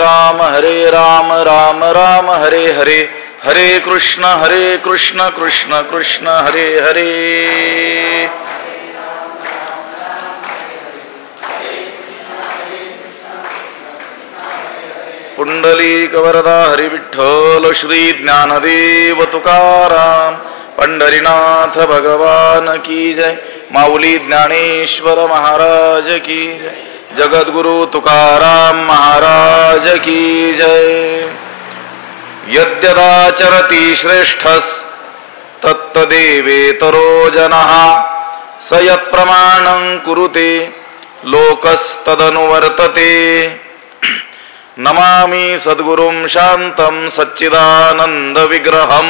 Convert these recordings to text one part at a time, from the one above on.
राम राम राम हरे हरे, हरे कृष्ण कृष्ण कृष्ण हरे हरे. पुंडलीक वरदा हरी विठ्ठल श्री ज्ञानदेव तुकाराम. पंढरीनाथ भगवान की जय. माऊली ज्ञानेश्वर महाराज की जय. जगद्गुरु तुकाराम महाराज की जय. यद्यदाचरति श्रेष्ठस् तत्तदेवेतरो जनः स यत्प्रमाणं कुरुते लोकस्तदनुवर्तते. नमामि सद्गुरुं शान्तं सच्चिदानन्द विग्रहं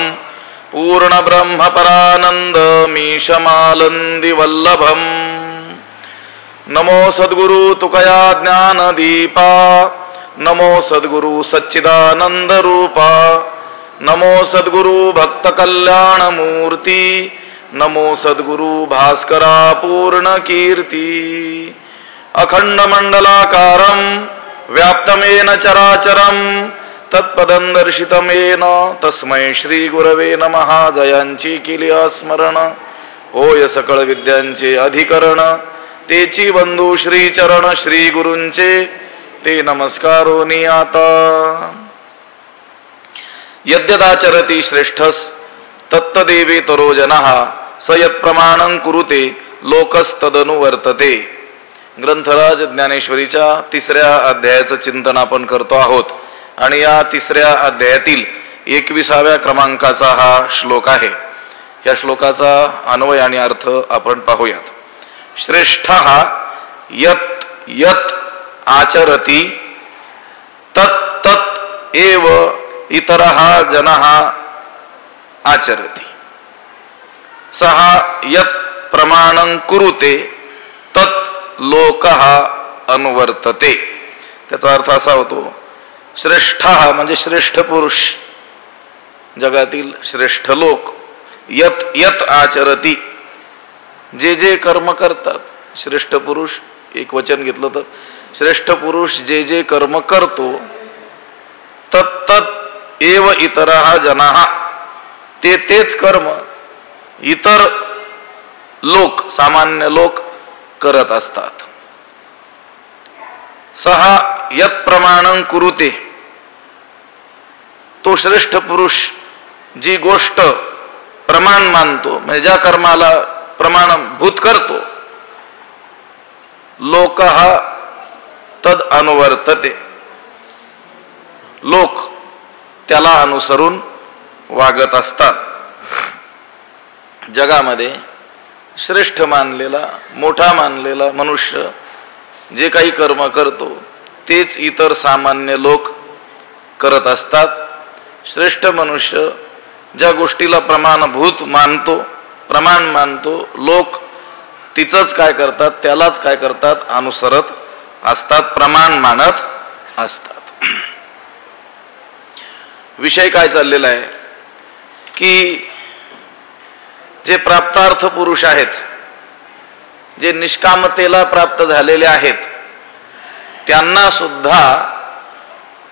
पूर्ण ब्रह्म परानंद मीशमालंदी वल्लभम. नमो सद्गुरु तुकया ज्ञान दीपा, नमो सद्गुरु सच्चिदानंद रूपा, नमो सद्गुरु भक्त कल्याण मूर्ती, नमो सद्गुरु भास्करा पूर्ण कीर्ती. अखंड मंडलाकारं व्याप्तमेन चराचरं तत्पदं दर्शितमेन तस्मै श्री गुरवे नमः. जयांची केली स्मरण होय सकळ विद्यांचे अधिकरण, तेची बंधू श्री चरण श्री गुरूंचे ते नमस्कारोनी आता. यद्यदाचरति श्रेष्ठस् तत्तदेवेतरो जनः स यत्प्रमाणं कुरुते लोकस्तदनुवर्तते. ग्रंथराज ज्ञानेश्वरीच्या 3ऱ्या अध्यायाचं चिंतन आपण करतो आहोत आणि या 3ऱ्या अध्यायातील 21व्या क्रमांकाचा हा श्लोक आहे. या श्लोकाचा अन्वय आणि अर्थ आपण पाहूयात. श्रेष्ठः यत् यत् आचरति तत् तत् एव इतरः जनः आचरति. सः यत् प्रमाणं कुरुते तत् लोकः अनुवर्तते. त्याचा अर्थ असा होतो, श्रेष्ठ म्हणजे श्रेष्ठ पुरुष, जगातील श्रेष्ठ लोक. यत यत आचरती, जे जे कर्म करतात. श्रेष्ठ पुरुष एक वचन घेतलं तर श्रेष्ठ पुरुष जे जे कर्म करतो. तत् तत् एव इतरः जनाः, ते तेच कर्म इतर लोक सामान्य लोक करत असतात. सहा यत् प्रमाणं कुरुते, तो श्रेष्ठ पुरुष जी गोष्ट प्रमाण मानतो म्हणजे ज्या कर्माला प्रमाणभूत करतो. लोकः तद अनुवर्तते, लोक त्याला अनुसरून वागत असतात. जगामध्ये श्रेष्ठ मानलेला मोठा मानलेला मनुष्य जे काही कर्म करतो तेच इतर सामान्य लोक करत असतात. श्रेष्ठ मनुष्य ज्या गोष्टीला प्रमाणभूत मानतो प्रमाण मानतो, लोक तिचंच काय करतात त्यालाच काय करतात अनुसरत असतात, प्रमाण मानत असतात. विषय काय चाललेला आहे की जे प्राप्तार्थ पुरुष आहेत, जे निष्कामतेला प्राप्त झालेले आहेत, त्यांना सुद्धा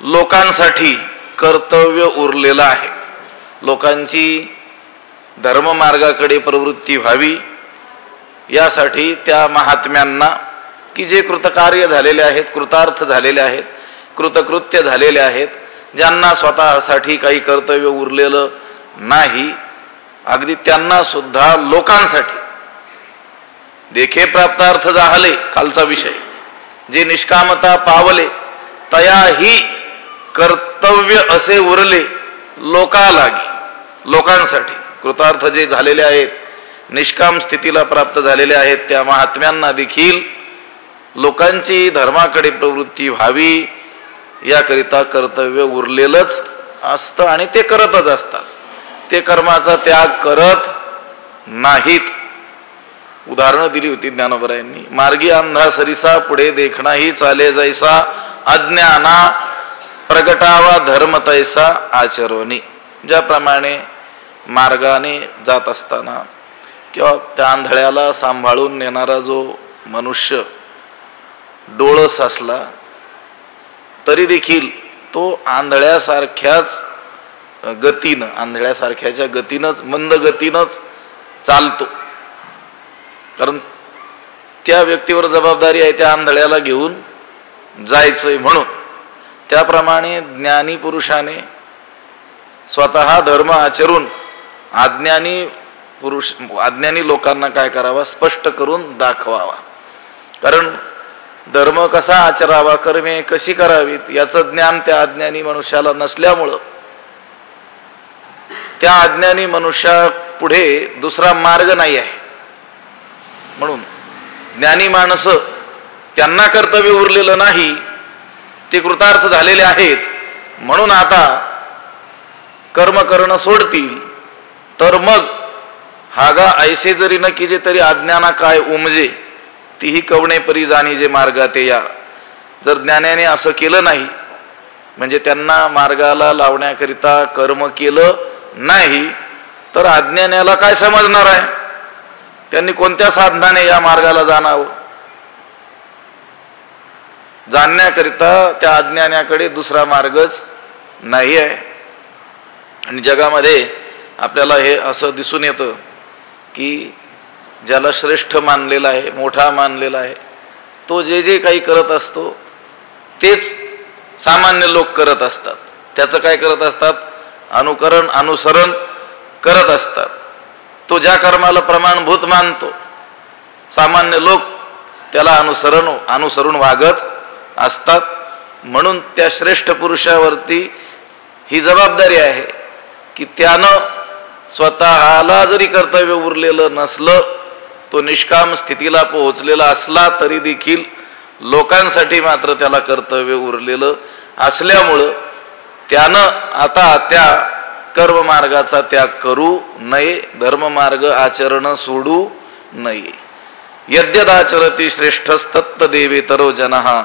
लोकांसाठी कर्तव्य उरलेलं आहे. लोकांची धर्ममार्गाकडे प्रवृत्ती व्हावी यासाठी त्या महात्म्यांना की जे कृतकार्य झालेले आहेत, कृतार्थ झालेले आहेत, कृतकृत्य झालेले आहेत, ज्यांना स्वतःसाठी काही कर्तव्य उरलेलं नाही, अगदी त्यांना सुद्धा लोकांसाठी देखे प्राप्तार्थ झाले कालचा विषय, जे निष्कामता पावले तयाही कर्तव्य असे उरले लोकालागी, लोकांसाठी. कृतार्थ जे झालेले आहेत, निष्काम स्थितीला प्राप्त झालेले आहेत, त्या महात्म्यांना देखील लोकांची धर्माकडे प्रवृत्ती व्हावी याकरिता कर्तव्य उरलेलंच असतं आणि ते करतच असतात. ते कर्माचा त्याग करत नाहीत. उदाहरणं दिली होती ज्ञानोबरायांनी. मार्गी अंधा सरिसा पुढे देखणाही चाले जैसा, अज्ञाना प्रगटावा धर्म तैसा आचरोनी. ज्याप्रमाणे मार्गाने जात असताना किंवा त्या आंधळ्याला सांभाळून नेणारा जो मनुष्य डोळस असला तरी देखील तो आंधळ्यासारख्याच गतीनं, आंधळ्यासारख्याच्या गतीनंच, मंद गतीनंच चालतो. कारण त्या व्यक्तीवर जबाबदारी आहे त्या आंधळ्याला घेऊन जायचंय म्हणून. त्याप्रमाणे ज्ञानी पुरुषाने स्वतः धर्म आचरून अज्ञानी लोकांना काय करावा, स्पष्ट करून दाखवावा. कारण धर्म कसा आचरावा, कर्मे कशी करावीत याचं ज्ञान त्या अज्ञानी मनुष्याला नसल्यामुळं त्या अज्ञानी मनुष्यापुढे दुसरा मार्ग नाही आहे. म्हणून ज्ञानी माणसं, त्यांना कर्तव्य उरलेलं नाही, ते कृतार्थ झालेले आहेत, म्हणून आता कर्म करणं सोडतील. तर मग हागा ऐसे जरी न कीजे तरी अज्ञाना काय उमजे, तीही कवणे परी जाणी जे मार्गाते या. जर ज्ञानाने असं केलं नाही, म्हणजे त्यांना मार्गाला लावण्याकरिता कर्म केलं नाही, तर अज्ञानाला काय समजणार आहे, त्यांनी कोणत्या साधनाने या मार्गाला जाणावं. जाणण्याकरिता त्या अज्ञानाकडे दुसरा मार्गच नाही आहे. आणि जगामध्ये आपल्याला हे असं दिसून येतं की ज्याला श्रेष्ठ मानलेला आहे, मोठा मानलेला आहे, तो जे जे काही करत असतो तेच सामान्य लोक करत असतात. त्याचं काय करत असतात, अनुकरण, अनुसरण करत असतात. तो ज्या कर्माला प्रमाणभूत मानतो, सामान्य लोक त्याला अनुसरून वागत असतात. म्हणून त्या श्रेष्ठ पुरुषावरती ही जबाबदारी आहे की त्यानं स्वतःला जरी कर्तव्य उरलेलं नसलं, तो निष्काम स्थितीला पोहोचलेला असला तरी देखील लोकांसाठी मात्र त्याला कर्तव्य उरलेलं असल्यामुळं त्यानं आता त्या कर्ममार्गाचा त्याग करू नये, धर्ममार्ग आचरण सोडू नये. यद्यदाचरती श्रेष्ठस्तत्त देवेतरो जनः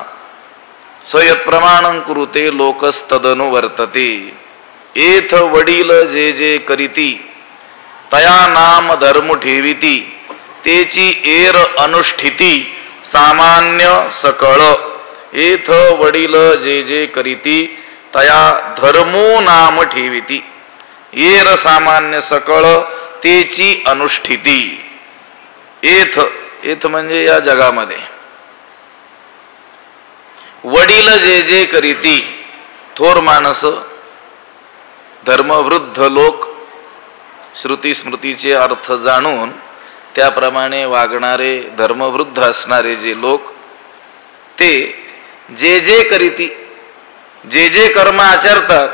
सयत प्रमाणं कुरुते लोकस्तदनु वर्तते. एथ वडील जे जे करीती तया नाम धर्म ठेविती, तेची एर अनुष्ठिती सामान्य सकळ. एथ वडील जे जे करीती तया धर्मो नाम ठेविती, एर सामान्य सकळ तेची अनुष्ठिती. एथ म्हणजे या जगामध्ये वडील जे जे करीती, थोर माणस, धर्मवृद्ध लोक, श्रुती स्मृतीचे अर्थ जाणून त्याप्रमाणे वागणारे, धर्मवृद्ध असणारे जे लोक, ते जे जे करीती, जे जे कर्म आचरतात,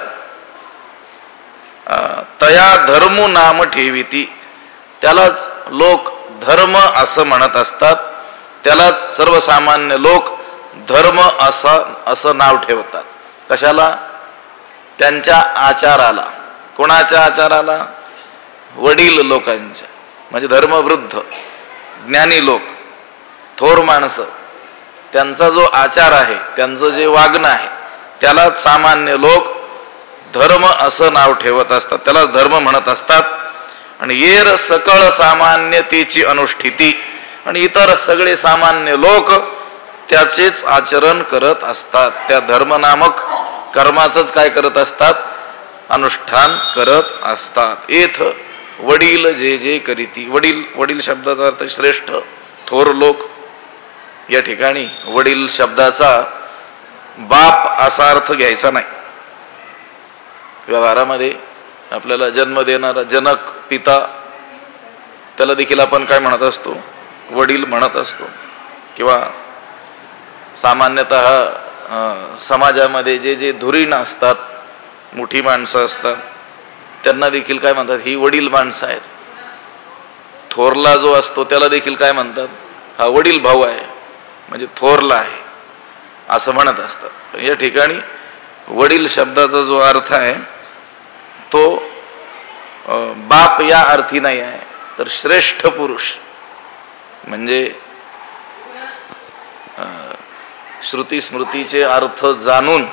तया धर्म नाम ठेविती, त्यालाच लोक धर्म असं म्हणत असतात. त्यालाच सर्वसामान्य लोक धर्म असं नाव ठेवतात. कशाला? त्यांच्या आचाराला. कोणाच्या आचाराला? वडील लोकांच्या, म्हणजे धर्मवृद्ध ज्ञानी लोक, थोर माणसं, त्यांचा जो आचार आहे, त्यांचं जे वागणं आहे, त्यालाच सामान्य लोक धर्म असं नाव ठेवत असतात, त्याला धर्म म्हणत असतात. आणि येर सकळ सामान्यतेची अनुष्ठिती, आणि इतर सगळे सामान्य लोक त्याचेच आचरण करत असतात. त्या धर्म नामक कर्माचंच काय करत असतात? अनुष्ठान करत असतात. एथ वडील जे जे करीती. वडील शब्दाचा अर्थ श्रेष्ठ, थोर लोक. या ठिकाणी वडील शब्दाचा बाप असा अर्थ घ्यायचा नाही. व्यवहारामध्ये आपल्याला जन्म देणारा जनक, पिता, त्याला देखील आपण काय म्हणत असतो? वडील म्हणत असतो. किंवा सामान्यतः समाजामध्ये जे जे धुरीण असतात, मोठी माणसं असतात, त्यांना देखील काय म्हणतात? ही वडील माणसं आहेत. थोरला जो असतो त्याला देखील काय म्हणतात? हा वडील भाऊ आहे, म्हणजे थोरला आहे, असं म्हणत असतात. या ठिकाणी वडील शब्दाचा जो अर्थ आहे तो बाप या अर्थी नाही आहे, तर श्रेष्ठ पुरुष, म्हणजे श्रुती स्मृतीचे अर्थ जाणून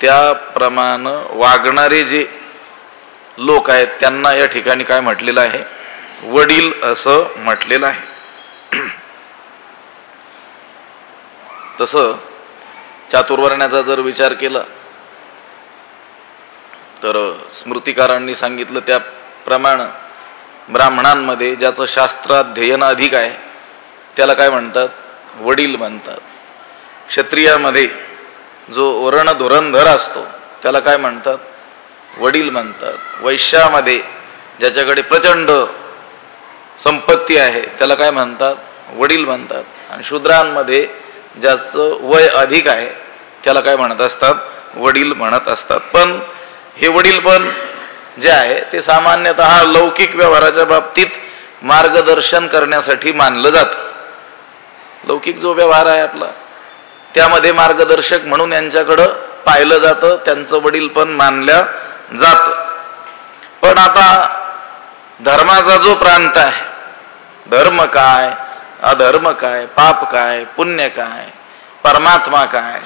त्याप्रमाणे वागणारे जे लोक आहेत त्यांना या ठिकाणी काय म्हटलेलं आहे? वडील असं म्हटलेलं आहे. तसं चातुर्वर्ण्याचा जर विचार केला तर स्मृतिकारांनी सांगितलं त्याप्रमाणे ब्राह्मणांमध्ये ज्याचं शास्त्राध्ययन अधिक आहे त्याला काय म्हणतात? वडील म्हणतात. क्षत्रियामध्ये जो वर्ण धुरंधर असतो त्याला काय म्हणतात? वडील म्हणतात. वैश्यामध्ये ज्याच्याकडे प्रचंड संपत्ती आहे त्याला काय म्हणतात? वडील म्हणतात. आणि शूद्रांमध्ये ज्याचं वय अधिक आहे त्याला काय म्हणत असतात? वडील म्हणत असतात. पण हे वडील पण जे आहे ते सामान्यतः लौकिक व्यवहाराच्या बाबतीत मार्गदर्शन करण्यासाठी मानलं जातं. लौकिक जो व्यवहार आहे आपला त्यामध्ये मार्गदर्शक म्हणून यांच्याकडं पाहिलं जातं, त्यांचं वडील पण मानल्या जातं. पण आता धर्माचा जो प्रांत आहे, धर्म काय, अधर्म काय, पाप काय, पुण्य काय, परमात्मा काय,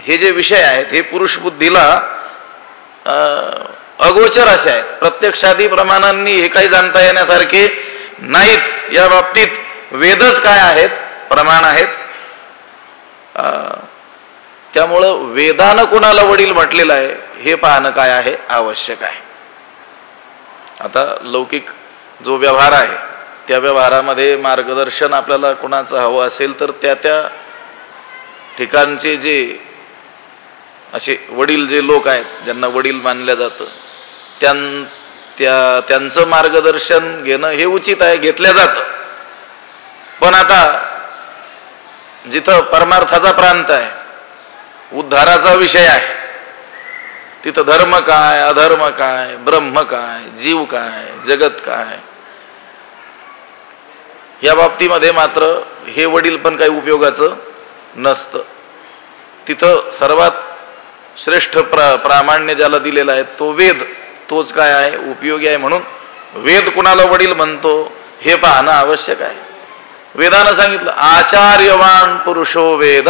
हे जे विषय आहेत हे पुरुष बुद्धीला अगोचर असे आहेत. प्रत्यक्षादी प्रमाणांनी हे काही जाणता येण्यासारखे नाहीत. या बाबतीत वेदच काय आहेत? प्रमाण आहेत. त्यामुळं वेदानं कुणाला वडील म्हटलेलं आहे हे पाहणं काय आहे? आवश्यक आहे. आता लौकिक जो व्यवहार आहे त्या व्यवहारामध्ये मार्गदर्शन आपल्याला कुणाचं हवं असेल तर त्या त्या ठिकाणचे जे असे वडील जे लोक आहेत ज्यांना वडील मानलं जातं त्यांचं मार्गदर्शन घेणं हे उचित आहे, घेतलं जातं. पण आता जिथं परमार्थाचा प्रांत आहे, उद्धाराचा विषय आहे, तिथं धर्म काय, अधर्म काय, ब्रह्म काय, जीव काय, जगत काय, या बाबतीमध्ये मात्र हे वडील पण काही उपयोगाचं नसतं. तिथं सर्वात श्रेष्ठ प्रामाण्य ज्याला दिलेला आहे तो वेद, तोच काय आहे? उपयोगी आहे. म्हणून वेद कुणाला वडील म्हणतो हे पाहणं आवश्यक आहे. वेदानं सांगितलं आचार्यवान पुरुषो वेद.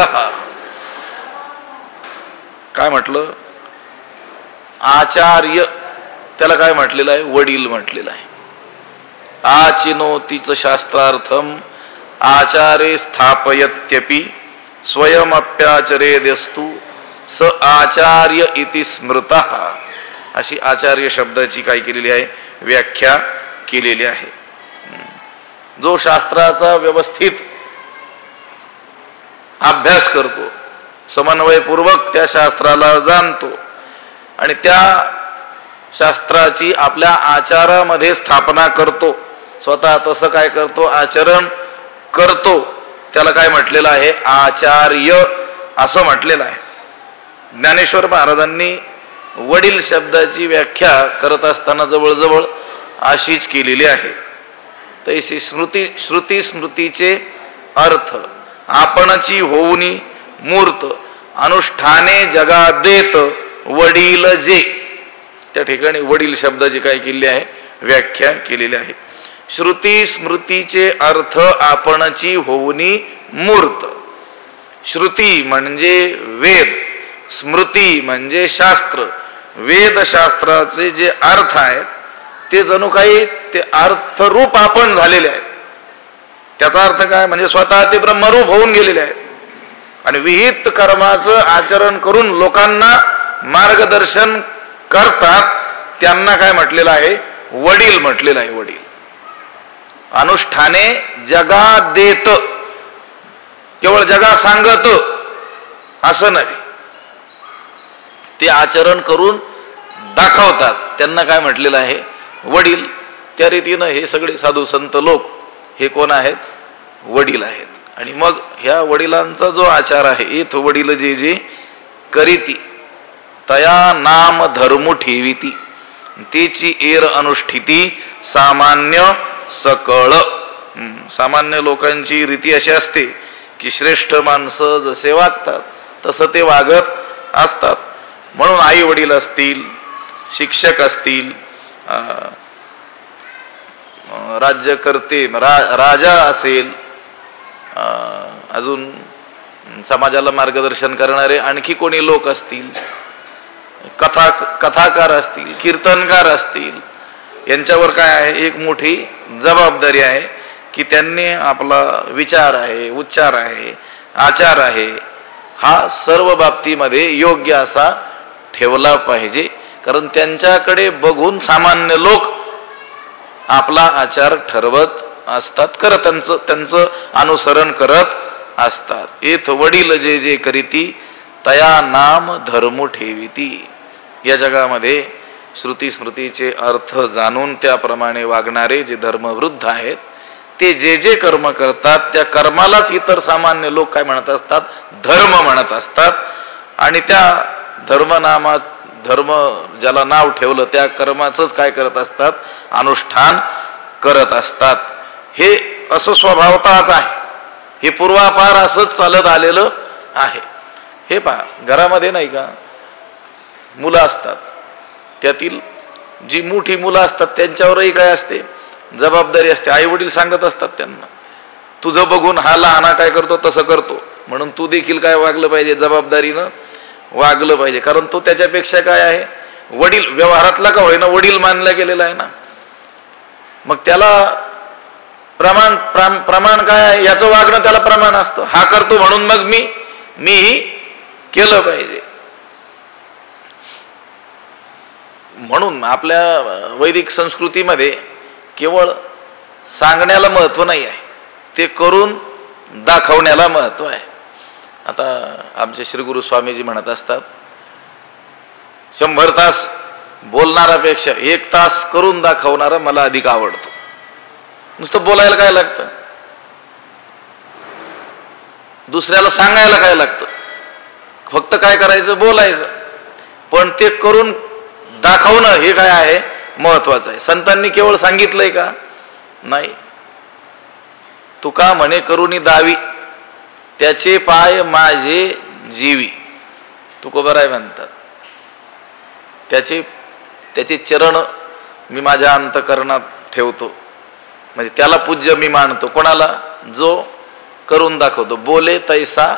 काय म्हटलं? आचार्य, त्याला काय म्हटलेलं आहे? वडील म्हटलेलं आहे. आचिनोतीच शास्त्रार्थम आचारे स्थापयत्यपि स्वयमप्याचरेद्यस्तु स आचार्य इति स्मृतः. अशी आचार्य शब्दाची काय केलेली आहे? व्याख्या केलेली आहे. जो शास्त्राचा व्यवस्थित अभ्यास करतो, समन्वयपूर्वक त्या शास्त्राला जाणतो आणि त्या शास्त्राची आपल्या आचारामध्ये स्थापना करतो, स्वतः तसं काय करतो? आचरण करतो, त्याला काय म्हटलेलं आहे? आचार्य असं म्हटलेलं आहे. ज्ञानेश्वर महाराजांनी वडील शब्दाची व्याख्या करत असताना जवळजवळ अशीच केलेली आहे. तैसी श्रुती स्मृतीचे अर्थ आपणची होऊनी मूर्त अनुष्ठाने जगा देत वडील जे. त्या ठिकाणी वडील शब्दाची काय केलेली आहे? व्याख्या केलेली आहे. श्रुती स्मृतीचे अर्थ आपणची होऊनी मूर्त. श्रुती म्हणजे वेद, स्मृती म्हणजे शास्त्र. वेदशास्त्राचे जे अर्थ आहेत ते जणू काही ते अर्थरूप आपण झालेले आहेत. त्याचा अर्थ काय? म्हणजे स्वतः ते ब्रह्मरूप होऊन गेलेले आहेत आणि विहित कर्माचं आचरण करून लोकांना मार्गदर्शन करतात. त्यांना काय म्हटलेलं आहे? वडील म्हटलेलं आहे. वडील. अनुष्ठाने जगा देत, केवळ जगा सांगत असं नाही, ते आचरण करून दाखवतात. त्यांना काय म्हटलेलं आहे? वडील. त्या रीतीनं हे सगळे साधू संत लोक हे कोण आहेत? वडील आहेत. आणि मग ह्या वडिलांचा जो आचार आहे, इथ वडील जे जे करीती तया नाम धर्म ठेविती, तेची एर अनुष्ठिती सामान्य सकळ. सामान्य लोकांची रीती अशी असते की श्रेष्ठ माणसं जसे वागतात तसं ते वागत असतात. म्हणून आई वडील असतील, शिक्षक असतील, राज्यकर्ते राजा असेल, अजून समाजाला मार्गदर्शन करणारे आणखी कोणी लोक असतील, कथाकार असतील, कीर्तनकार असतील, यांच्यावर काय आहे? एक मोठी जबाबदारी आहे की त्यांनी आपला विचार आहे, उच्चार आहे, आचार आहे, हा सर्व बाबतीमध्ये योग्य असा ठेवला पाहिजे, कारण त्यांच्याकडे बघून सामान्य लोक आपला आचार ठरवत असतात, त्यांचं अनुसरण करत असतात. एथ वडील जे जे करीती तया नाम धर्म ठेविती. या जगामध्ये श्रुती स्मृतीचे अर्थ जाणून त्याप्रमाणे वागणारे जे धर्मवृद्ध आहेत, ते जे जे कर्म करतात त्या कर्मालाच इतर सामान्य लोक काय म्हणत असतात? धर्म म्हणत असतात. आणि त्या धर्म ज्याला नाव ठेवलं त्या कर्माचंच काय करत असतात? अनुष्ठान करत असतात. हे असं स्वभावतःच आहे, हे पूर्वापार असंच चालत आलेलं आहे. हे पहा, घरामध्ये नाही का मुलं असतात, त्यातील जी मोठी मुलं असतात त्यांच्यावरही काय असते? जबाबदारी असते. आई वडील सांगत असतात त्यांना, तुझं बघून हा लहाना काय करतो तसं करतो, म्हणून तू देखील काय वागलं पाहिजे? जबाबदारीनं वागलं पाहिजे. कारण तो त्याच्यापेक्षा काय आहे? वडील. व्यवहारातला का होईना वडील मानला गेलेला आहे ना. मग त्याला प्रमाण काय आहे? याचं वागणं त्याला प्रमाण असतं. हा करतो म्हणून मग मीही केलं पाहिजे. म्हणून आपल्या वैदिक संस्कृतीमध्ये केवळ सांगण्याला महत्व नाही आहे, ते करून दाखवण्याला महत्व आहे. आता आमचे श्री गुरु स्वामीजी म्हणत असतात, 100 तास बोलणारापेक्षा 1 तास करून दाखवणारा मला अधिक आवडतो. नुसतं बोलायला काय लागतं? दुसऱ्याला सांगायला काय लागतं? फक्त काय करायचं? बोलायचं. पण ते करून दाखवणं हे काय आहे? महत्वाचं आहे. संतांनी केवळ सांगितलंय का? नाही. तुका म्हणे करुणी दावी, त्याचे पाय माझे जीवी. तुकोबाराय म्हणतात, त्याचे चरण मी माझ्या अंतकरणात ठेवतो. म्हणजे त्याला पूज्य मी मानतो. कोणाला? जो करून दाखवतो. बोले तैसा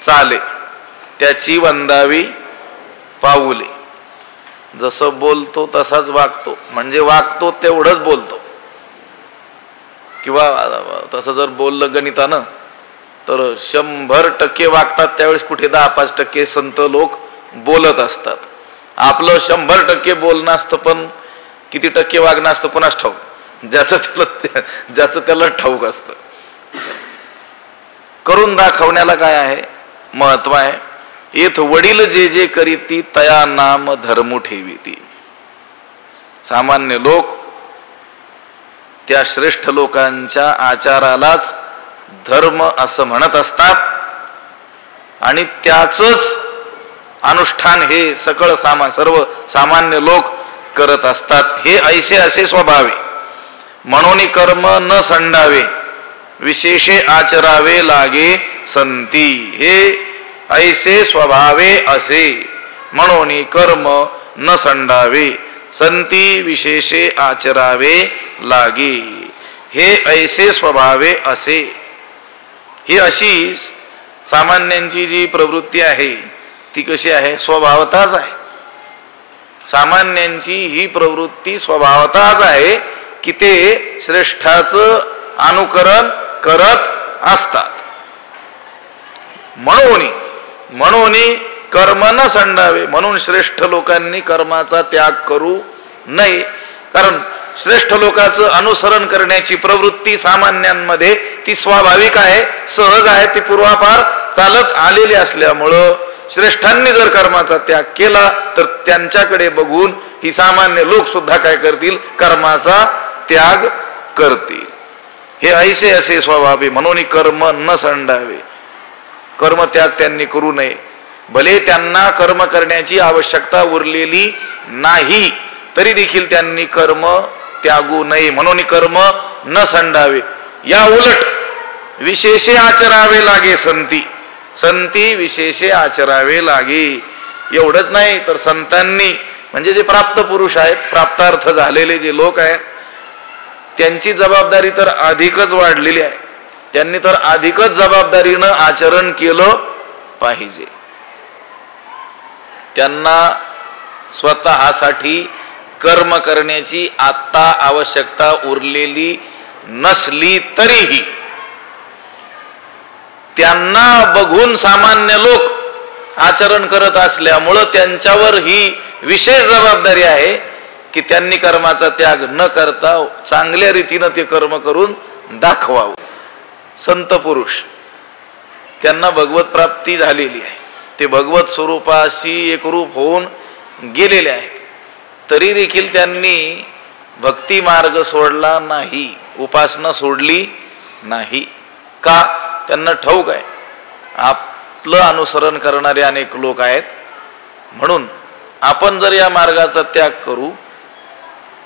चाले, त्याची वंदावी पाऊले. जसं बोलतो तसाच वागतो, म्हणजे वागतो तेवढंच बोलतो. किंवा तसं जर बोललं गणितानं तर 100% वागतात, त्यावेळेस कुठे 10-5% संत लोक बोलत असतात. आपलं 100% बोलणं असतं, पण किती टक्के वागणं असतं कोणास ठाऊक. ज्याचं त्याला ठाऊक असतं. करून दाखवण्याला काय आहे? महत्व आहे. येथ वडील जे जे करीती तया नाम धर्म ठेविती. सामान्य लोक त्या श्रेष्ठ लोकांच्या आचारालाच धर्म असं म्हणत असतात आणि त्याचंच अनुष्ठान हे सर्व सामान्य लोक करत असतात. हे ऐसे असे स्वभावे म्हणून कर्म न संडावे, विशेषे आचरावे लागे संती. हे ऐसे स्वभावे असे म्हणून कर्म न संडावे, संती विशेषे आचरावे लागे. हे ऐसे स्वभावे असे. ही अशी सामान्यांची जी प्रवृत्ती आहे ती कशी आहे? स्वभावतःच आहे. सामान्यांची ही प्रवृत्ती स्वभावतःच आहे की ते श्रेष्ठाचं अनुकरण करत असतात. म्हणून कर्म न संडावे, म्हणून श्रेष्ठ लोकांनी कर्माचा त्याग करू नये. कारण श्रेष्ठ लोकांचं अनुसरण करण्याची प्रवृत्ती सामान्यांमध्ये ती स्वाभाविक आहे, सहज आहे, ती पूर्वापार चालत आलेली असल्यामुळं श्रेष्ठांनी जर कर्माचा त्याग केला तर त्यांच्याकडे बघून ही सामान्य लोक सुद्धा काय करतील? कर्माचा त्याग करतील. हे ऐसे असे स्वभावे म्हणून कर्म न संडावे. कर्मत्याग त्यांनी करू नये. भले त्यांना कर्म करण्याची आवश्यकता उरलेली नाही तरी देखील त्यांनी कर्म त्यागू नये. म्हणून कर्म न संडावे. या उलट विशेषे आचरावे लागे संती विशेषे आचरावे लागे. एवढंच नाही तर संतांनी म्हणजे जे प्राप्त पुरुष आहेत, प्राप्तार्थ झालेले जे लोक आहेत, त्यांची जबाबदारी तर अधिकच वाढलेली आहे. त्यांनी तर अधिकच जबाबदारीनं आचरण केलं पाहिजे. त्यांना स्वतःसाठी कर्म करण्याची आता आवश्यकता उरलेली नसली तरीही त्यांना बघून सामान्य लोक आचरण करत असल्यामुळं त्यांच्यावर ही विशेष जबाबदारी आहे की त्यांनी कर्माचा त्याग न करता चांगल्या रीतीनं ते कर्म करून दाखवावं. संत पुरुष त्यांना भगवत प्राप्ती झालेली आहे, ते भगवत स्वरूपाशी एकरूप होऊन गेलेले आहेत, तरी देखील त्यांनी भक्ती मार्ग सोडला नाही, उपासना सोडली नाही. का? त्यांना ठाऊक आहे आपलं अनुसरण करणारे अनेक लोक आहेत, म्हणून आपण जर या मार्गाचा त्याग करू,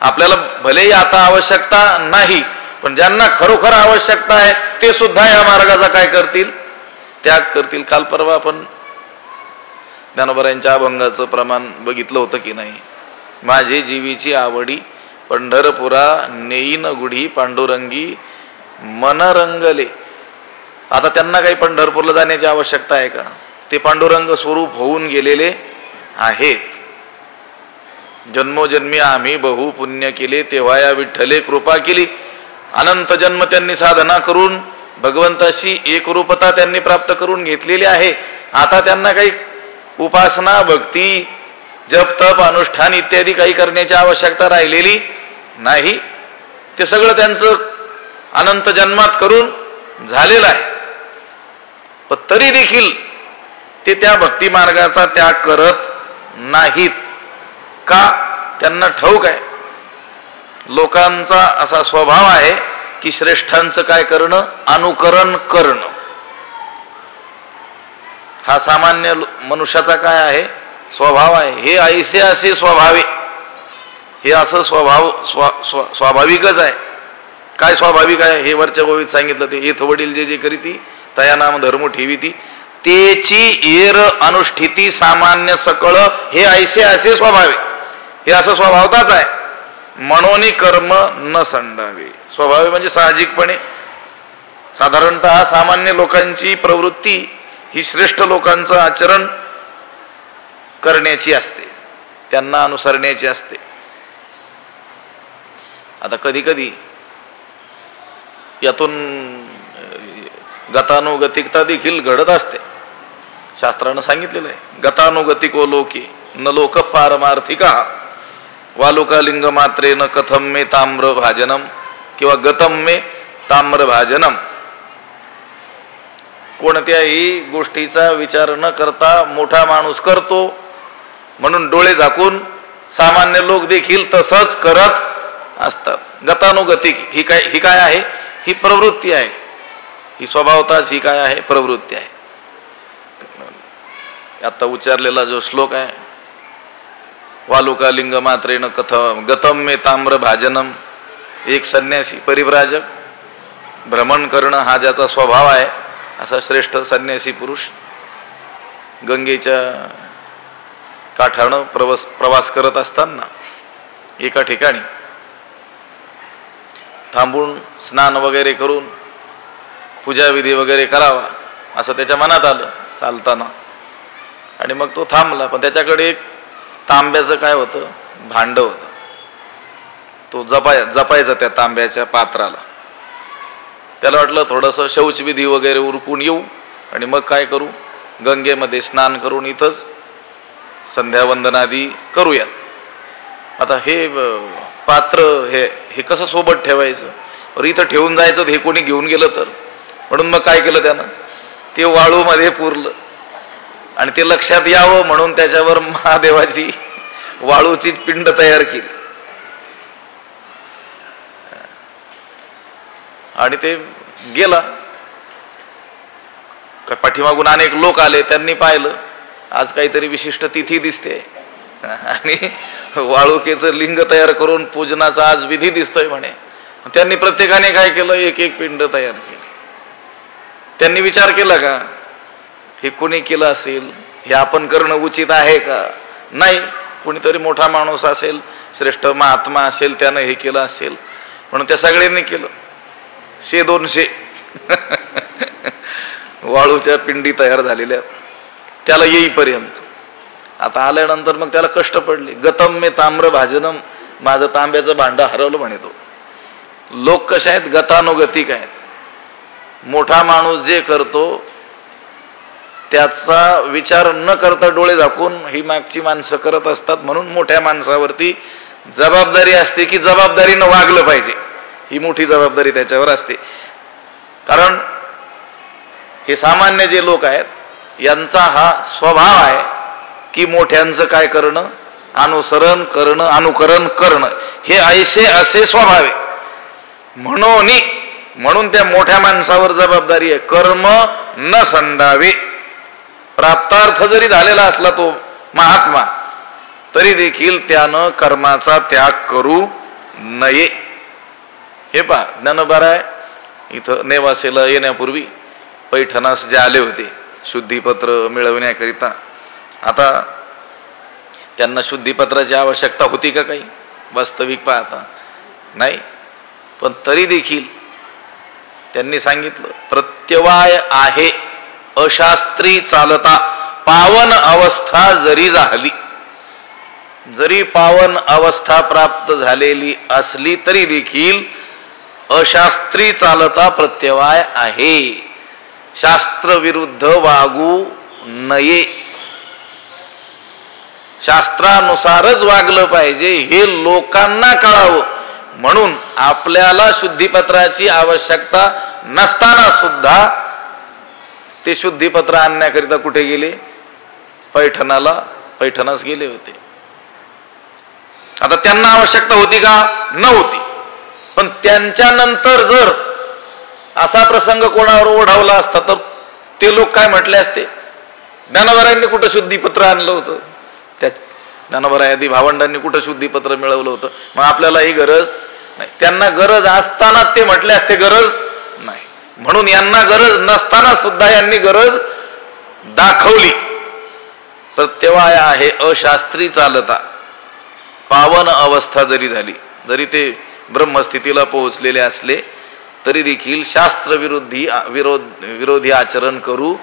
आपल्याला भलेही आता आवश्यकता नाही, पण ज्यांना खरोखर आवश्यकता आहे ते सुद्धा या मार्गाचा काय करतील? त्याग करतील. काल परवा आपण ज्ञानोबरायांच्या अभंगाचं प्रमाण बघितलं होतं की नाही? माझे जीवीची आवडी पंढरपुरा नेईन गुढी पांडुरंगी मन रंगले. आता त्यांना काही पंढरपूरला जाण्याची आवश्यकता आहे का? ते पांडुरंग स्वरूप होऊन गेलेले आहेत. जन्मोजन्मी आम्ही बहु पुण्य केले, तेव्हा या विठ्ठले कृपा केली. अनंत जन्म त्यांनी साधना करून भगवंताशी एकरूपता त्यांनी प्राप्त करून घेतलेली आहे. आता त्यांना काही उपासना, भक्ती, जप, तप, अनुष्ठान इत्यादी काही करण्याची आवश्यकता राहिलेली नाही. ते सगळं त्यांचं अनंत जन्मात करून झालेलं आहे. पण तरी देखील ते त्या भक्ती मार्गाचा त्याग करत नाहीत. का? त्यांना ठाऊक आहे, लोकांचा असा स्वभाव आहे की श्रेष्ठांचं काय करणं? अनुकरण करणं. हा सामान्य मनुष्याचा काय आहे? स्वभाव आहे. हे ऐसे असे स्वभावे, हे असं स्वाभाविकच आहे. काय स्वाभाविक आहे? हे वरच्या गोवीत सांगितलं, ते येथ वडील जे जे करीती तया नाम धर्म ठेवीती तेची येर अनुष्ठिती सामान्य सकळ, हे ऐसे असे स्वभावे, हे असं स्वभावताच आहे. म्हणून कर्म न संडावे. स्वभावे म्हणजे साहजिकपणे, साधारणतः सामान्य लोकांची प्रवृत्ती ही श्रेष्ठ लोकांचं आचरण करण्याची असते, त्यांना अनुसरण्याची असते. आता कधी कधी यातून गतानुगतिकता देखील घडत असते. शास्त्रानं सांगितलेलं आहे, गतानुगतिको लोके न लोक पारमार्थिका वालुका लिंग मात्रे न कथम मे ताम्र भाजनम किंवा गतम मे ताम्र भाजनम. कोणत्याही गोष्टीचा विचार न करता मोठा माणूस करतो, म्हणून डोळे झाकून सामान्य लोक देखील तसंच करत असतात. गतानुगतिक ही काय आहे? ही प्रवृत्ती आहे. ही स्वभावताच ही काय आहे? प्रवृत्ती आहे. आता उच्चारलेला जो श्लोक आहे, वालुका लिंग मात्रेन कथम गतम मे ताम्र भाजनम, एक संन्यासी परिव्राजक भ्रमण करणं हा ज्याचा स्वभाव आहे, असा श्रेष्ठ संन्यासी पुरुष गंगेच्या काठानं प्रवास करत असताना एका ठिकाणी थांबून स्नान वगैरे करून पूजाविधी वगैरे करावा असं त्याच्या मनात आलं चालताना. आणि मग तो थांबला, पण त्याच्याकडे एक तांब्याचं काय होतं? भांड होतं. तो जपायचा त्या तांब्याच्या पात्राला. त्याला वाटलं थोडंसं शौचविधी वगैरे उरकून येऊ आणि मग काय करू, गंगेमध्ये स्नान करून इथंच संध्यावंदनादी करूयात. आता हे पात्र हे कसं सोबत ठेवायचं? और इथं ठेवून जायचं, हे कोणी घेऊन गेलं तर. म्हणून मग काय केलं त्यानं? ते वाळूमध्ये पुरलं आणि ते लक्षात यावं म्हणून त्याच्यावर महादेवाची वाळूची पिंड तयार केली आणि ते गेला. पाठीमागून अनेक लोक आले, त्यांनी पाहिलं आज काहीतरी विशिष्ट तिथी दिसते आणि वाळुकेचं लिंग तयार करून पूजनाचा आज विधी दिसतोय म्हणे. त्यांनी प्रत्येकाने काय केलं? एक एक पिंड तयार केली. त्यांनी विचार केला का हे कोणी केलं असेल, हे आपण करणं उचित आहे का? नाही, कोणीतरी मोठा माणूस असेल, श्रेष्ठ महात्मा असेल, त्यानं हे केलं असेल म्हणून त्या सगळ्यांनी केलं. 100-200 वाळूच्या पिंडी तयार झालेल्या त्याला येईपर्यंत. आता आल्यानंतर मग त्याला कष्ट पडले. गतम मे ताम्र भाजनम, माझं तांब्याचं भांड हरवलं म्हणे तो. लोक कसे आहेत? गतानुगतिक आहेत. मोठा माणूस जे करतो त्याचा विचार न करता डोळे झाकून ही मागची माणसं करत असतात. म्हणून मोठ्या माणसावरती जबाबदारी असते की जबाबदारीनं वागलं पाहिजे, ही मोठी जबाबदारी त्याच्यावर असते. कारण हे सामान्य जे लोक आहेत यांचा हा स्वभाव आहे की मोठ्यांचं काय करणं, अनुसरण करणं, अनुकरण करणं, हे ऐसे असे स्वभाव आहे. म्हणून त्या मोठ्या माणसावर जबाबदारी आहे, कर्म न संडावे. प्राप्तार्थ जरी झालेला असला तो महात्मा तरी देखील त्यानं कर्माचा त्याग करू नये. हे पहा, ज्ञानोबाराय इथं नेवासेला येण्यापूर्वी पैठणास जे आले होते शुद्धीपत्र मिळवण्याकरिता, आता त्यांना शुद्धीपत्राची आवश्यकता होती का काही? वास्तविक पाहता नाही. पण तरी देखील त्यांनी सांगितलं, प्रत्यवाय आहे अशास्त्री चालता पावन अवस्था जरी झाली, जरी पावन अवस्था प्राप्त झालेली असली तरी देखील अशास्त्री चालता प्रत्यवाय आहे. शास्त्रविरुद्ध वागू नये, शास्त्रानुसारच वागलं पाहिजे हे लोकांना कळावं म्हणून आपल्याला शुद्धीपत्राची आवश्यकता नसताना सुद्धा ते शुद्धीपत्र आणण्याकरिता कुठे गेले? पैठणास गेले होते. आता त्यांना आवश्यकता होती का? नव्हती. पण त्यांच्या नंतर जर असा प्रसंग कोणावर ओढावला असता तर ते लोक काय म्हटले असते? ज्ञानोबारायांनी कुठं शुद्धीपत्र आणलं होतं? त्या ज्ञानोबाराय आदी भावंडांनी कुठं शुद्धीपत्र मिळवलं होतं? मग आपल्याला ही गरज नाही. त्यांना गरज असताना ते म्हटले असते गरज नाही. म्हणून यांना गरज नसताना सुद्धा यांनी गरज दाखवली. प्रत्यवाय आहे अशास्त्री चालता पावन अवस्था जरी झाली, जरी ते ब्रह्मस्थितीला पोहोचलेले असले तरी देखील विरोधी आचरण करू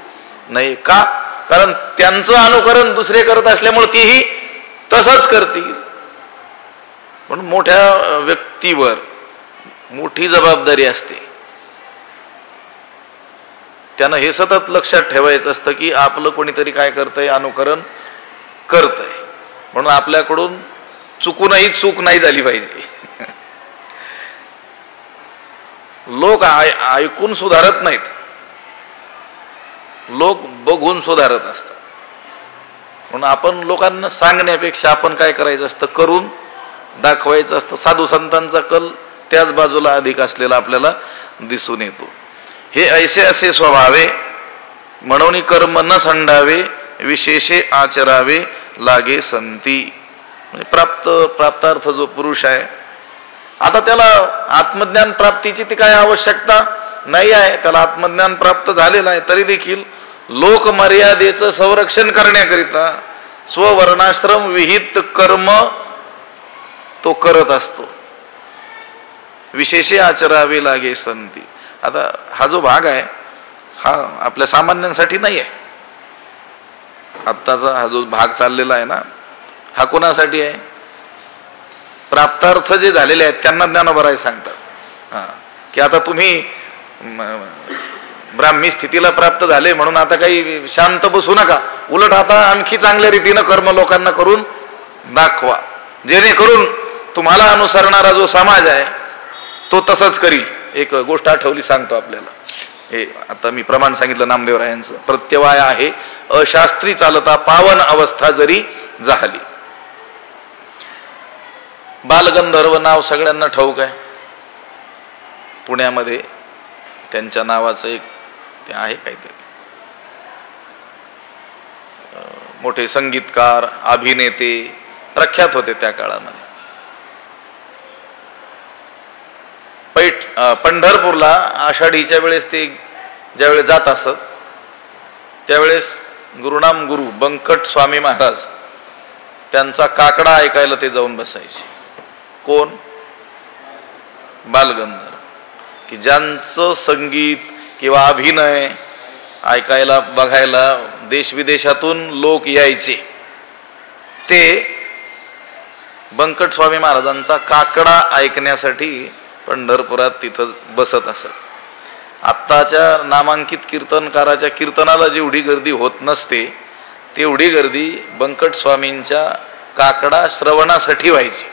नये. का? कारण त्यांचं अनुकरण दुसरे करत असल्यामुळे तीही तसंच करतील. म्हणून मोठ्या व्यक्तीवर मोठी जबाबदारी असते. त्यानं हे सतत लक्षात ठेवायचं असतं की आपलं कोणीतरी काय करतंय, अनुकरण करतंय. म्हणून आपल्याकडून चुकूनही चूक नाही झाली पाहिजे. लोक ऐकून सुधारत नाहीत, लोक बघून सुधारत असतात. म्हणून आपण लोकांना सांगण्यापेक्षा आपण काय करायचं असतं, करून दाखवायचं असतं. साधू संतांचा कल त्याच बाजूला अधिक असलेला आपल्याला दिसून येतो. हे ऐसे असे स्वभावे म्हणून कर्म न संडावे विशेषे आचरावे लागे संती. म्हणजे प्राप्तार्थ जो पुरुष आहे, आता त्याला आत्मज्ञान प्राप्तीची ती काय आवश्यकता नाही आहे. त्याला आत्मज्ञान प्राप्त झालेलं आहे तरी देखील लोकमर्यादेचं संरक्षण करण्याकरिता स्ववर्णाश्रम विहित कर्म तो करत असतो. विशेषे आचरावे लागे संती. आता हा जो भाग आहे हा आपल्या सामान्यांसाठी नाही आहे. आत्ताचा हा जो भाग चाललेला आहे ना, हा कोणासाठी आहे? प्राप्तार्थ जे झालेले आहेत त्यांना ज्ञानोबाराय सांगतात की आता तुम्ही ब्राह्मी स्थितीला प्राप्त झाले म्हणून आता काही शांत बसू नका. उलट आता आणखी चांगल्या रीतीनं कर्म लोकांना करून दाखवा, जेणेकरून तुम्हाला अनुसरणारा जो समाज आहे तो तसंच करील. एक गोष्ट आठवली, सांगतो आपल्याला. हे आता मी प्रमाण सांगितलं नामदेवरायांचं. प्रत्यवाय आहे अशास्त्री चालता पावन अवस्था जरी झाली. बालगंधर्व नाव सगळ्यांना ठाऊक आहे. पुण्यामध्ये त्यांच्या नावाचं एक ते आहे काहीतरी. मोठे संगीतकार, अभिनेते प्रख्यात होते त्या काळामध्ये. पंढरपूरला आषाढीच्या वेळेस ते ज्यावेळेस जात असत त्यावेळेस गुरुनाम गुरु बंकट स्वामी महाराज त्यांचा काकडा ऐकायला ते जाऊन बसायचे. कोण? बालगंधर्व. की ज्यांचं संगीत किंवा अभिनय ऐकायला बघायला देश विदेशातून लोक यायचे ते बंकट स्वामी महाराजांचा काकडा ऐकण्यासाठी पंढरपुरात तिथं बसत असत. आत्ताच्या नामांकित कीर्तनकाराच्या कीर्तनाला जेवढी गर्दी होत नसते तेवढी गर्दी बंकट स्वामींच्या काकडा श्रवणासाठी व्हायची.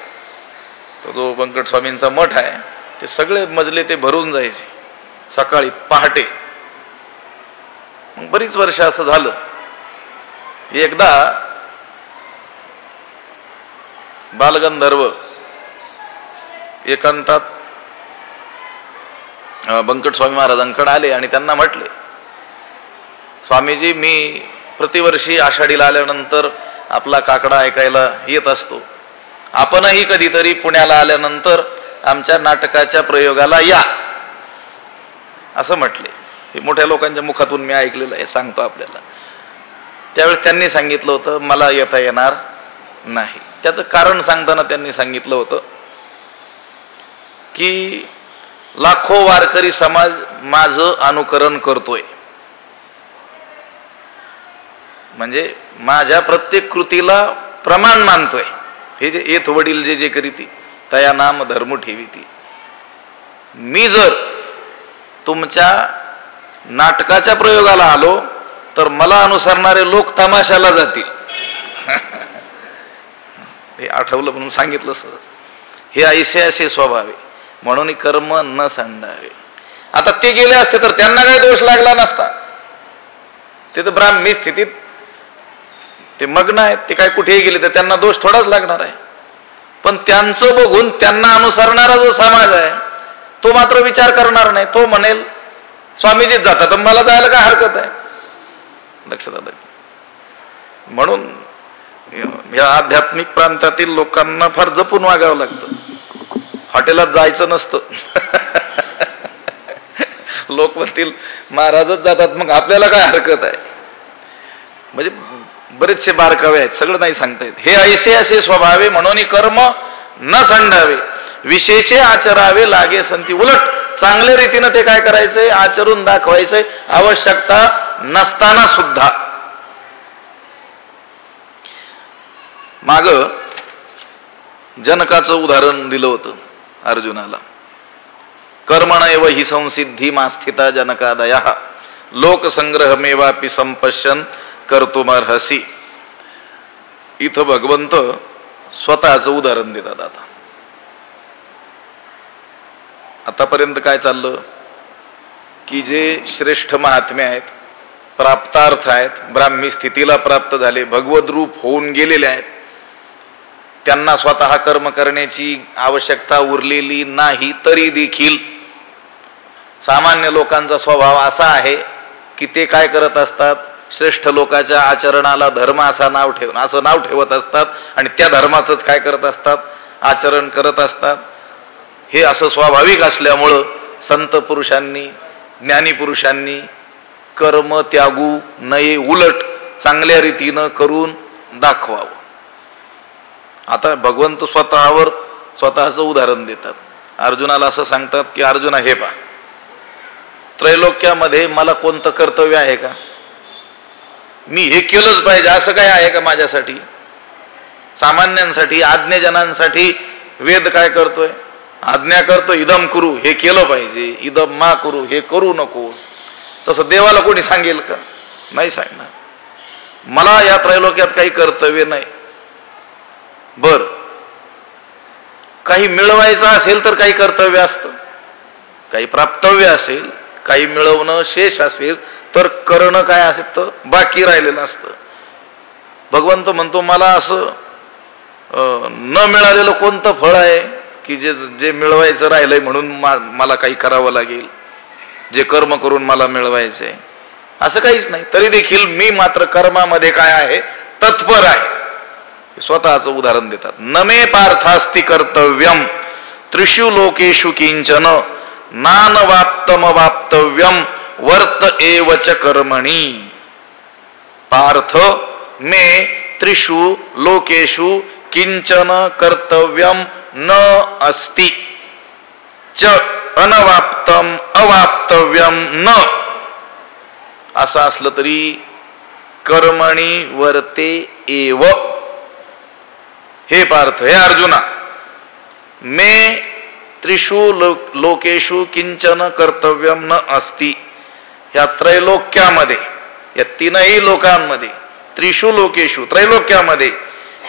तो जो बंकट स्वामींचा मठ आहे ते सगळे मजले ते भरून जायचे सकाळी पहाटे. मग बरीच वर्ष असं झालं. एकदा बालगंधर्व एकांतात बंकट स्वामी महाराजांकडे आले आणि त्यांना म्हटले, स्वामीजी, मी प्रतिवर्षी आषाढीला आल्यानंतर आपला काकडा ऐकायला येत असतो. आपणही कधीतरी पुण्याला आल्यानंतर आमच्या नाटकाच्या प्रयोगाला या, असं म्हटले. हे मोठ्या लोकांच्या मुखातून मी ऐकलेलं आहे, सांगतो आपल्याला. त्यावेळेस त्यांनी सांगितलं होतं मला येता येणार नाही. त्याचं कारण सांगताना त्यांनी सांगितलं होतं की लाखो वारकरी समाज माझं अनुकरण करतोय, म्हणजे माझ्या प्रत्येक कृतीला प्रमाण मानतोय. हे जे येत वडील जे जे करीती तया नाम धर्म ठेवीती. मी जर तुमच्या नाटकाच्या प्रयोगाला आलो तर मला अनुसरणारे लोक तमाशाला जातील. हे आठवलं म्हणून सांगितलं सहज. हे ऐसे असे स्वभाव आहे, म्हणून कर्म न सांडावे. आता ते गेले असते तर त्यांना काही दोष लागला नसता. ते तर ब्राह्मी स्थितीत ते मग्न आहेत, ते काय कुठेही गेले तर त्यांना दोष थोडाच लागणार आहे. पण त्यांचं बघून त्यांना अनुसरणारा जो समाज आहे तो मात्र विचार करणार नाही. तो म्हणेल स्वामीजीच जातात तर मला जायला काय हरकत आहे. लक्षात आलं. म्हणून या आध्यात्मिक प्रांतातील लोकांना फार जपून वागावं लागतं. हॉटेलात जायचं नसतं. लोक म्हणतील महाराजच जातात मग आपल्याला काय हरकत आहे. म्हणजे बरेचसे बारकावे आहेत, सगळं नाही सांगता येत. हे ऐसे असे स्वभावे म्हणून कर्म न संडावे, विशेषे आचरावे लागे संती. उलट चांगल्या रीतीनं ते काय करायचंय, आचरून दाखवायचंय, आवश्यकता नसताना सुद्धा. माग जनकाचं उदाहरण दिलं होतं अर्जुनाला. कर्मणैव हि संसिद्धी मास्थिता जनकादयः लोकसंग्रहमेवापि संपश्यन कर्तुमर्हसि. इथं भगवंत स्वतःचं उदाहरण देतात. आतापर्यंत काय चाललं की जे श्रेष्ठ महात्मे आहेत, प्राप्तार्थ आहेत, ब्राह्मी स्थितीला प्राप्त झाले, भगवत रूप होऊन गेलेले आहेत, त्यांना स्वतः कर्म करण्याची आवश्यकता उरलेली नाही. तरी देखील सामान्य लोकांचा स्वभाव असा आहे की ते काय करत असतात, श्रेष्ठ लोकांच्या आचरणाला धर्म असं नाव ठेवत असतात आणि त्या धर्माचंच काय करत असतात, आचरण करत असतात. हे असं स्वाभाविक असल्यामुळं संत पुरुषांनी, ज्ञानी पुरुषांनी कर्म त्यागू नये, उलट चांगल्या रीतीनं करून दाखवावं. आता भगवंत स्वतःवर स्वतःचं उदाहरण देतात. अर्जुनाला असं सांगतात की अर्जुना हे पहा, त्रैलोक्यामध्ये मला कोणतं कर्तव्य आहे का, मी हे केलंच पाहिजे असं काय आहे का माझ्यासाठी. सामान्यांसाठी, आज्ञजनांसाठी वेद काय करतोय, आज्ञा करतो इदम करू, हे केलं पाहिजे, इदम मा करू, हे करू नकोस. तसं देवाला कोणी सांगेल का, नाही सांगणार. मला या त्रैलोक्यात काही कर्तव्य नाही. बर, काही मिळवायचं असेल तर काही कर्तव्य असतं, काही प्राप्तव्य असेल, काही मिळवणं शेष असेल तर करणं काय असेल तर बाकी राहिलेलं असतं. भगवंत म्हणतो मला असं न मिळालेलं कोणतं फळ आहे की जे मिळवायचं राहिलंय म्हणून मला काही करावं लागेल, जे कर्म करून मला मिळवायचंय, असं काहीच नाही. तरी देखील मी मात्र कर्मामध्ये काय आहे, तत्पर आहे. स्वतःचं उदाहरण देतात. नमे पार्थास्ति कर्तव्यम त्रिषु लोकेषु किंचन नानवाप्तमवाप्तव्यम वर्त एवच कर्मणि. पार्थ मे त्रिषु लोकेषु किंचन कर्तव्यम न अस्ति च अनवाप्तम अवाप्तव्यम न. असं असलं तरी कर्मणि वर्ते एव. हे पार्थ, हे अर्जुना, मे त्रिषु लोकेषु किंचन कर्तव्यम न अस्ति. या त्रैलोक्यामध्ये, या तीनही लोकांमध्ये, त्रिषु लोकेषु त्रैलोक्यामध्ये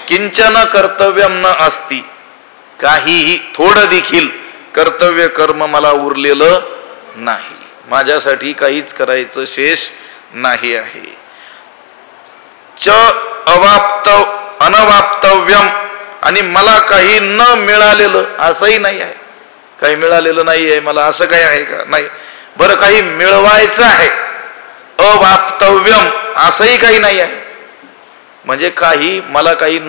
किंचन कर्तव्यम न अस्ति, काहीही थोडं देखील कर्तव्य कर्म मला उरलेलं नाही. माझ्यासाठी काहीच करायचं शेष नाही आहे. च अनवाप्तव्यम, आणि मला काही न मिळालेलं असंही नाही आहे. काही मिळालेलं नाही आहे मला असं काही आहे का? नाही. बरं, काही मिळवायचं आहे. अवाप्तव्यम, असंही काही नाही आहे. म्हणजे मला काही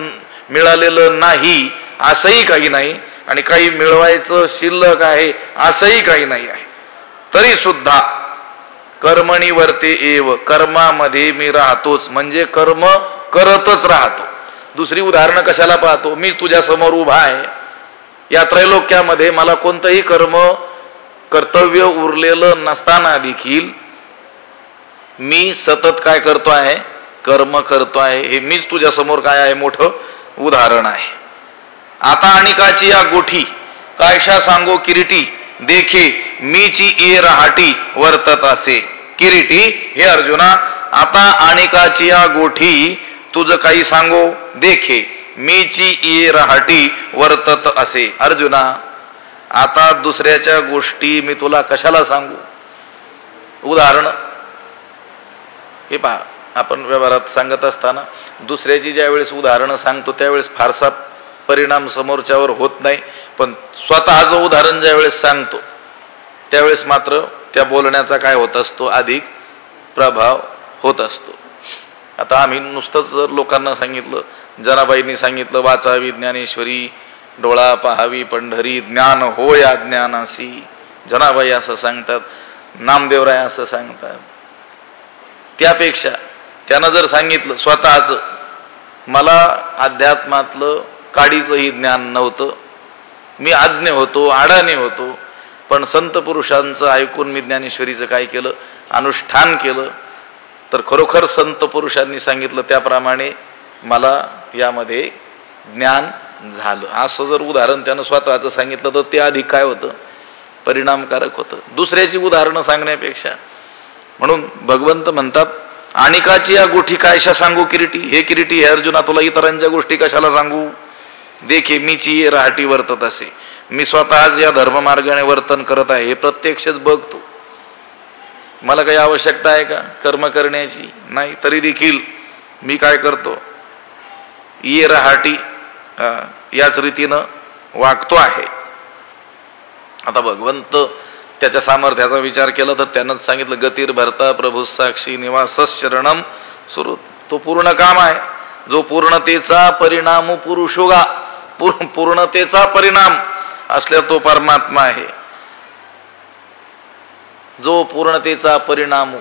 मिळालेलं नाही असंही काही नाही, आणि काही मिळवायचं शिल्लक आहे असंही काही नाही आहे. तरी सुद्धा कर्मणी वर्ते एव, कर्मामध्ये मी राहतोच, म्हणजे कर्म करतच राहतो. दुसरी उदाहरणं कशाला पाहतो? मी तुझ्या समोर उभा आहे. या त्रैलोक्यामध्ये मला कोणतंही कर्तव्य उरलेलं नसताना देखील मी सतत काय करतो आहे? कर्म करतो आहे. हे मीच तुझ्या समोर काय आहे? मोठं उदाहरण आहे. आता आणिकाची या गोठी कायशा सांगो किरीटी, देखे मीची ये रहाटी वर्तत असे. किरीटी, हे अर्जुना, आता आणिकाची या गोठी तुझं काही सांगो, देखे मीची ये रहाटी वर्तत असे. अर्जुना, आता दुसऱ्याच्या गोष्टी मी तुला कशाला सांगू? उदाहरण हे पहा, आपण व्यवहारात सांगत असताना दुसऱ्याची ज्या वेळेस उदाहरणं सांगतो त्यावेळेस फारसा परिणाम समोरच्यावर होत नाही, पण स्वतःचं उदाहरण ज्या वेळेस सांगतो त्यावेळेस मात्र त्या बोलण्याचा काय होत असतो? अधिक प्रभाव होत असतो. आता आम्ही नुसतंच जर लोकांना सांगितलं, जनाबाईंनी सांगितलं वाचावी ज्ञानेश्वरी, डोळा पाहावी पंढरी, ज्ञान हो या ज्ञानासी, जनाबाई असं सांगतात, नामदेवराय असं सांगतात. त्यापेक्षा त्यानं जर सांगितलं स्वतःच, मला अध्यात्मातलं काडीचंही ज्ञान नव्हतं, मी अज्ञ होतो, अडाणी होतो, पण संत पुरुषांचं ऐकून मी ज्ञानेश्वरीचं काय केलं? अनुष्ठान केलं. तर खरोखर संत पुरुषांनी सांगितलं त्याप्रमाणे मला यामध्ये ज्ञान झालं. असं जर उदाहरण त्यानं स्वतःचं सांगितलं तर ते अधिक काय होतं? परिणामकारक होतं, दुसऱ्याची उदाहरणं सांगण्यापेक्षा. म्हणून भगवंत म्हणतात, आणिकाची या गोष्टी कायशा सांगू किरीटी, हे किरीटी, हे अर्जुना, तुला इतरांच्या गोष्टी कशाला सांगू? देखे मीची ये रहाटी वर्तत असे, मी स्वतःच या धर्ममार्गाने वर्तन करत आहे, हे प्रत्यक्षच बघतो. मला काही आवश्यकता आहे का कर्म करण्याची? नाही. तरी देखील मी काय करतो? ये रहाटी याच रीतीनं वागतो आहे. आता भगवंत त्याच्या सामर्थ्याचा विचार केला तर त्यानंच सांगितलं, गतीर भरता प्रभू साक्षी निवासस शरणम सुरू. तो पूर्ण काम आहे. जो पूर्णतेचा परिणाम पुरुषोगा, पूर्णतेचा परिणाम असल्या तो परमात्मा आहे. जो पूर्णतेचा परिणाम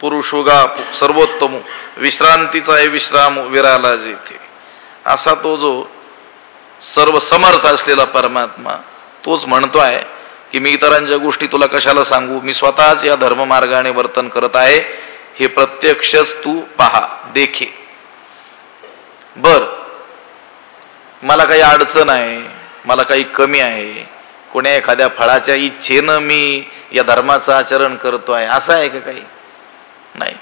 पुरुषोगा सर्वोत्तम, विश्रांतीचा आहे विश्राम विराला जेथे, असा तो जो सर्व समर्थ असलेला परमात्मा तोच म्हणतो आहे की मी इतरांच्या गोष्टी तुला कशाला सांगू, मी स्वतःच या धर्ममार्गाने वर्तन करत आहे, हे प्रत्यक्षच तू पहा, देखे. बर, मला काही अडचण आहे, मला काही कमी आहे, कोण्या एखाद्या फळाच्या इच्छेनं मी या धर्माचं आचरण करतो आहे असं आहे का? काही नाही.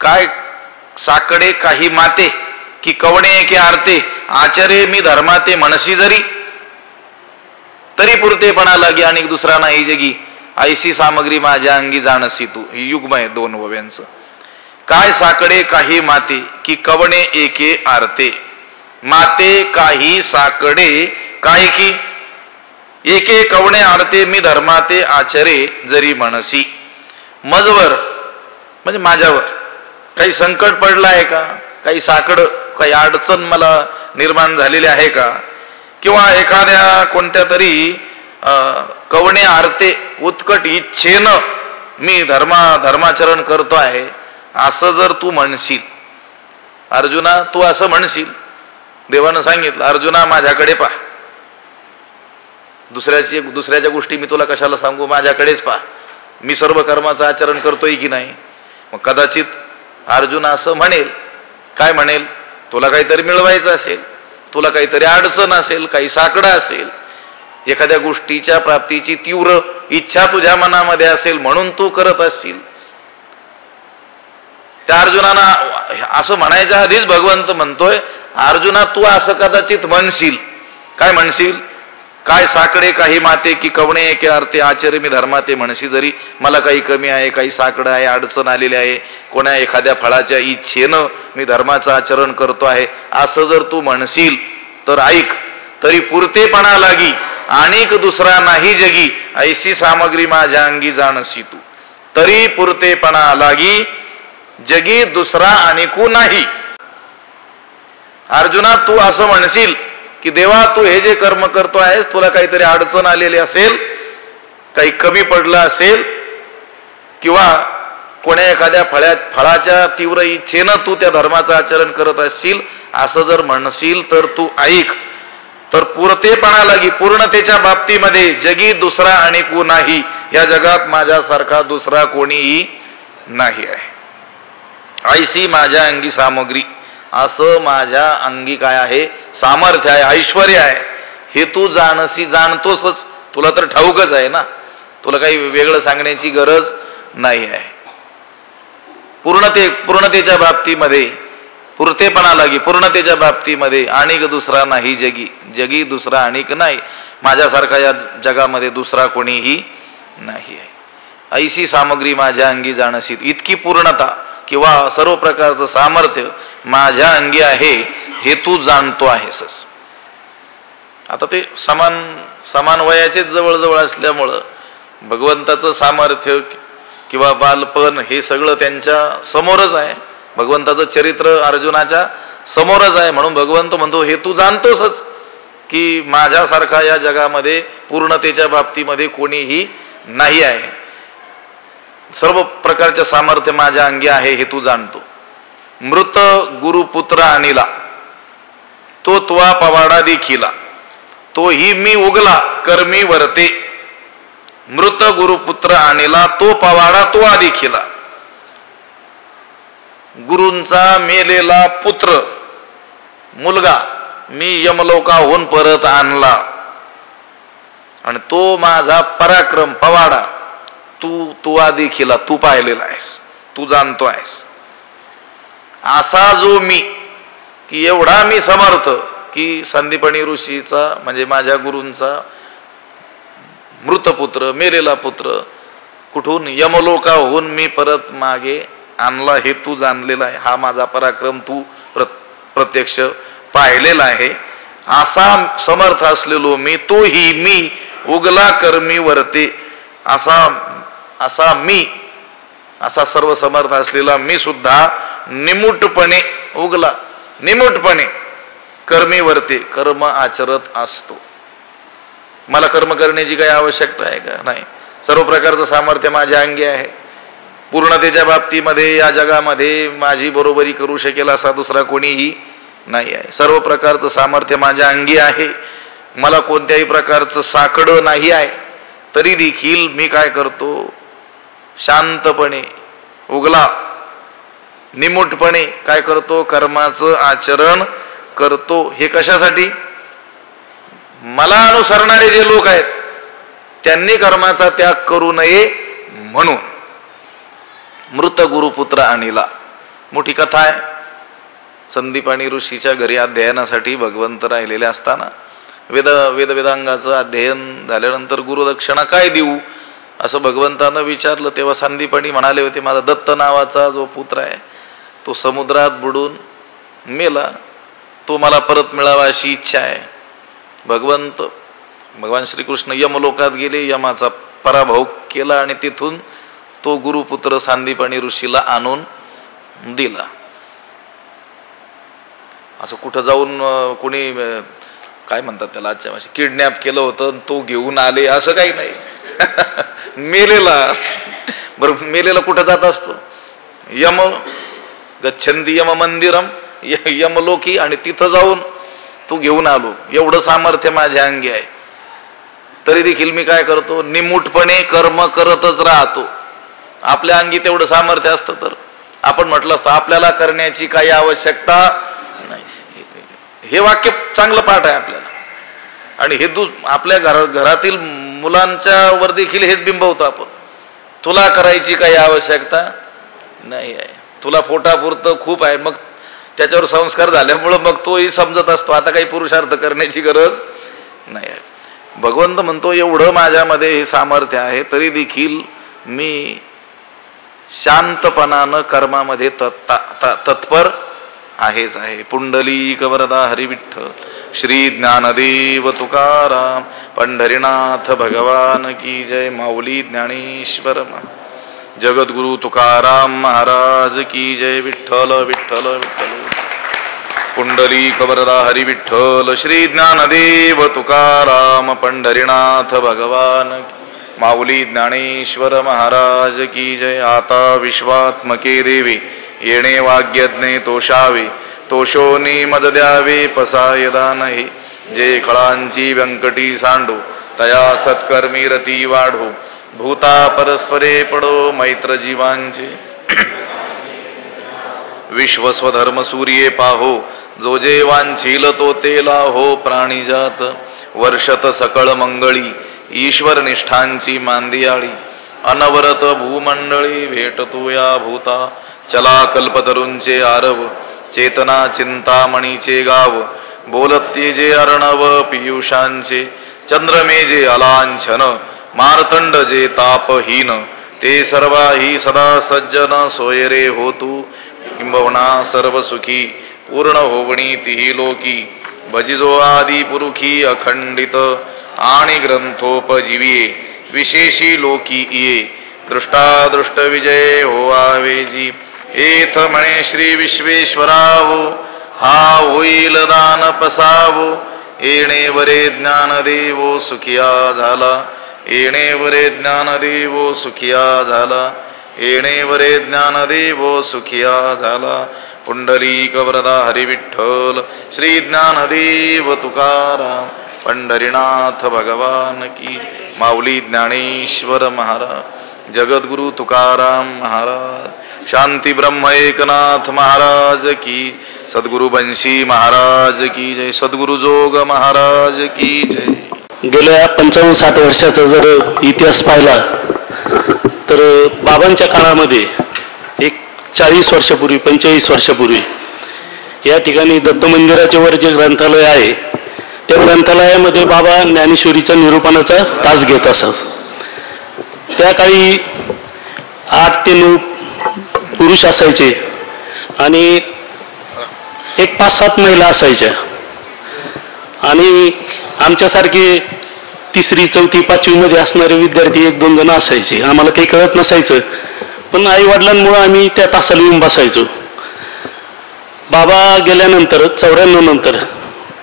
काय साकडे काही माते की कवणे की आरते, आचरे मी धर्माते म्हणशी जरी, तरी पुरतेपणा लागी आणि दुसरा नाही जगी, ऐशी सामग्री माझ्या अंगी जाणसी तू. ही युग्म आहे दोन ओव्यांचं. काय साकडे काही माते की कवणे एके आरते, माते काही साकडे काय की एके कवणे आरते, मी धर्माते आचरे जरी म्हणसी. मजवर म्हणजे माझ्यावर काही संकट पडलं आहे का? काही साकड, काही अडचण मला निर्माण झालेली आहे का? किंवा एखाद्या कोणत्या तरी कवणे आरते उत्कट इच्छेनं मी धर्माचरण करतो आहे असं जर तू म्हणशील, अर्जुना तू असं म्हणशील, देवानं सांगितलं अर्जुना माझ्याकडे पहा, दुसऱ्याच्या गोष्टी मी तुला कशाला सांगू, माझ्याकडेच पहा, मी सर्व कर्माचं आचरण करतोय की नाही. मग कदाचित अर्जुन असं म्हणेल, काय म्हणेल? तुला काहीतरी मिळवायचं असेल, तुला काहीतरी अडचण असेल, काही साकडं असेल, एखाद्या गोष्टीच्या प्राप्तीची तीव्र इच्छा तुझ्या मनामध्ये असेल म्हणून तू करत असशील. त्या अर्जुनाला असं म्हणायच्या आधीच भगवंत म्हणतोय, अर्जुना तू असं कदाचित म्हणशील. काय म्हणशील? काय साकडे काही माते की कवणे की अर्थे आचर्य मी धर्माते म्हणशी. जरी मला काही कमी आहे, काही साकडं आहे, अडचण आलेली आहे, कोणा एखाद्या फळाच्या इच्छेनं मी धर्माचं आचरण करतो आहे, असं जर तू म्हणशील तर ऐक, तरी पुरतेपणा लागी आणिक दुसरा नाही जगी, ऐशी सामग्री माझ्या अंगी जाणसी तू. तरी पुरतेपणा लागी जगी दुसरा आणिकू नाही. अर्जुना तू असं म्हणशील की देवा तू हे जे कर्म करतो आहेस, तुला काहीतरी अडचण आलेली असेल, काही कमी पडलं असेल, किंवा कोण्या एखाद्या फळाच्या तीव्र इच्छेनं तू त्या धर्माचं आचरण करत असशील, असं जर म्हणशील तर तू ऐक, तर पुरतेपणा लागी पूर्णतेच्या बाबतीमध्ये जगी दुसरा आणिकू नाही, या जगात माझ्यासारखा दुसरा कोणीही नाही आहे. ऐशी माझ्या अंगी सामग्री, असं माझ्या अंगी काय आहे? सामर्थ्य आहे, ऐश्वर्य आहे. हे तू जाणसी, जाणतोसच, तुला तर ठाऊकच आहे ना, तुला काही वेगळं सांगण्याची गरज नाही आहे. पूर्णतेच्या बाबतीमध्ये पुरतेपणा लागी पूर्णतेच्या बाबतीमध्ये आणिक दुसरा नाही जगी, जगी दुसरा आणिक नाही, माझ्यासारखा या जगामध्ये दुसरा कोणीही नाही आहे. ऐशी सामग्री माझ्या अंगी जाणसी, इतकी पूर्णता किंवा सर्व प्रकारचं सामर्थ्य माझ्या अंगी आहे हे तू जाणतो आहेसच. आता ते समान वयाचेच जवळजवळ असल्यामुळं भगवंताचं सामर्थ्य किंवा बालपण हे सगळं त्यांच्या समोरच आहे, भगवंताचं चरित्र अर्जुनाच्या समोरच आहे. म्हणून भगवंत म्हणतो हे तू जाणतोसच की माझ्यासारखा या जगामध्ये पूर्णतेच्या बाबतीमध्ये कोणीही नाही आहे, सर्व प्रकारचे सामर्थ्य माझ्या अंगी आहे हे तू जाणतो. मृत गुरुपुत्र आणिला तो तुवा पवाडा देखिला, तोही मी उगला कर्मी वरते. मृत गुरुपुत्र आणिला तो पवाडा तुवा देखिला. गुरूंचा मेलेला पुत्र मुलगा मी यमलोकाहून परत आणला, आणि तो माझा पराक्रम पवाडा तू देखिला, तू पाहिलेला आहेस, तू जाणतो आहेस. असा जो मी, की एवढा मी समर्थ की संदीपनी ऋषीचा म्हणजे माझ्या गुरूंचा मृतपुत्र मेलेला पुत्र कुठून यमलोकाहून मी परत मागे आणला हे तू जाणलेला आहे. हा माझा पराक्रम तू प्रत्यक्ष पाहिलेला आहे. असा समर्थ असलेलो मी, तोही मी उगला कर्मी वरते. असा मी, असा सर्व समर्थ असलेला मी सुद्धा निमुटपणे उगला, निमुटपणे कर्मी वरते, कर्म आचरत असतो. मला कर्म करण्याची काही आवश्यकता आहे का? नाही. सर्व प्रकारचं सामर्थ्य माझ्या अंगी आहे. पूर्णतेच्या बाबतीमध्ये या जगामध्ये माझी बरोबरी करू शकेल असा दुसरा कोणीही नाही आहे. सर्व प्रकारचं सामर्थ्य माझ्या अंगी आहे. मला कोणत्याही प्रकारचं साकडं नाही आहे. तरी देखील मी काय करतो? शांतपणे उगला, निमुटपणे काय करतो? कर्माचं आचरण करतो. हे कशासाठी? मला अनुसरणारे जे लोक आहेत त्यांनी कर्माचा त्याग करू नये म्हणून. मृत गुरुपुत्र आणिला, मोठी कथा आहे. संदीपानी ऋषीच्या घरी अध्ययनासाठी भगवंत राहिलेले असताना वेदांगाचं अध्ययन झाल्यानंतर गुरुदक्षिणा काय देऊ असं भगवंतानं विचारलं. तेव्हा संदीपानी म्हणाले होते, माझा दत्त नावाचा जो पुत्र आहे तो समुद्रात बुडून मेला, तो मला परत मिळावा अशी इच्छा आहे. भगवान श्रीकृष्ण यमलोकात गेले, यमाचा पराभव केला आणि तिथून तो गुरुपुत्र संदीपानी ऋषीला आणून दिला. असं कुठं जाऊन कोणी काय म्हणतात त्याला आजच्या भाषेत किडनॅप केलं होतं तो घेऊन आले असं काही नाही. मेलेला, बरं मेलेला कुठं जात असतो? यम गच्छन्ति यम मंदिरम, यमलोकी, आणि तिथं जाऊन तू घेऊन आलो. एवढं सामर्थ्य माझ्या अंगी आहे. तरी देखील मी काय करतो? निमुटपणे कर्म करतच राहतो. आपल्या अंगी तेवढं सामर्थ्य असतं तर आपण म्हटलं असतं आपल्याला करण्याची काही आवश्यकता नाही. हे वाक्य चांगलं पाठ आहे आपल्याला. आणि हे आपल्या घरातील मुलांच्या वर देखील हेच बिंबवतो आपण. तुला करायची काही आवश्यकता नाही आहे, तुला पोटापुरतं खूप आहे. मग त्याच्यावर संस्कार झाल्यामुळं मग तोही समजत असतो आता काही पुरुषार्थ करण्याची गरज नाही आहे. भगवंत म्हणतो एवढं माझ्यामध्ये हे सामर्थ्य आहे तरी देखील मी शांतपणानं कर्मामध्ये तत्पर आहेच आहे. पुंडलिक वरदा हरिविठ्ठल श्री ज्ञानदेव तुकाराम पंढरीनाथ भगवान की जय. माऊली ज्ञानेश्वर जगद्गुरु तुकाराम महाराज की जय. विठ्ठल विठ्ठल विठ्ठल. पुंडलिक वरदा हरिविठ्ठल श्री ज्ञानदेव तुकाराम पंढरीनाथ भगवान माऊली ज्ञानेश्वर महाराज की जय. आता विश्वात्मके देवी येणे वाग्यज्ञे तोषावे तोषोनी मज द्यावे पसायदा नाही. जे खळांची व्यंकटी सांडू तया सत्कर्मी रती वाढू भूता परस्परे पडो मैत्र जीवांचे. विश्वस्वधर्म सूर्ये पाहो जो जे वांछील तो तेला हो. प्राणीजात वर्षत सकळ मंगळी ईश्वर निष्ठांची मांदियाळी. अनवरत भूमंडळी भेटतो या भूता. चला कल्पतरूंचे आरव चेतना चिंतामणीचे गाव. बोलत्ये जे अर्णव पियुषांचे. चंद्रमे जे अलांछन मार्तंड जे तापहीन. ते सर्वाही सदा सज्जन सोयरे होतू. किंबहुना सर्व सुखी पूर्ण होवणी तिही लोकी. भजिजो आदि पुरुखी अखंडित आणि ग्रंथोपजीविये. विशेषी लोकी ये दृष्टादृष्ट विजय होवावेजी. एथ म्हणे श्री विश्वेश्वरावो हा होईल दान पसावो. येणे वरे ज्ञान देवो सुखिया झाला. येणे वरे ज्ञान देवो सुखिया झाला. येणे वरे ज्ञान देवो सुखिया झाला. पुंडलिक वरदा हरिविठ्ठल श्री ज्ञानदेव तुकाराम पंढरीनाथ भगवान की. माऊली ज्ञानेश्वर महाराज जगद्गुरु तुकाराम महाराज. शांती ब्रह्म एकनाथ महाराज की. सद्गुरु बंशी महाराज की जय. सद्गुरु जोग महाराज की जय. गेल्या 55-60 वर्षाचा जर इतिहास पाहिला तर बाबांच्या काळामध्ये एक 40 वर्षापूर्वी 45 वर्षापूर्वी या ठिकाणी दत्त मंदिराच्या वर जे ग्रंथालय आहे त्या ग्रंथालयामध्ये बाबा ज्ञानेश्वरीच्या निरूपणाचा तास घेत असत. त्या काळी 8 ते 9 पुरुष असायचे आणि एक 5-7 महिला असायच्या. आणि आमच्यासारखे 3री 4थी 5वी मध्ये असणारे विद्यार्थी 1-2 जण असायचे. आम्हाला काही कळत नसायचं पण आई वडिलांमुळे आम्ही त्या तासाला येऊन बसायचो. बाबा गेल्यानंतर 94 नंतर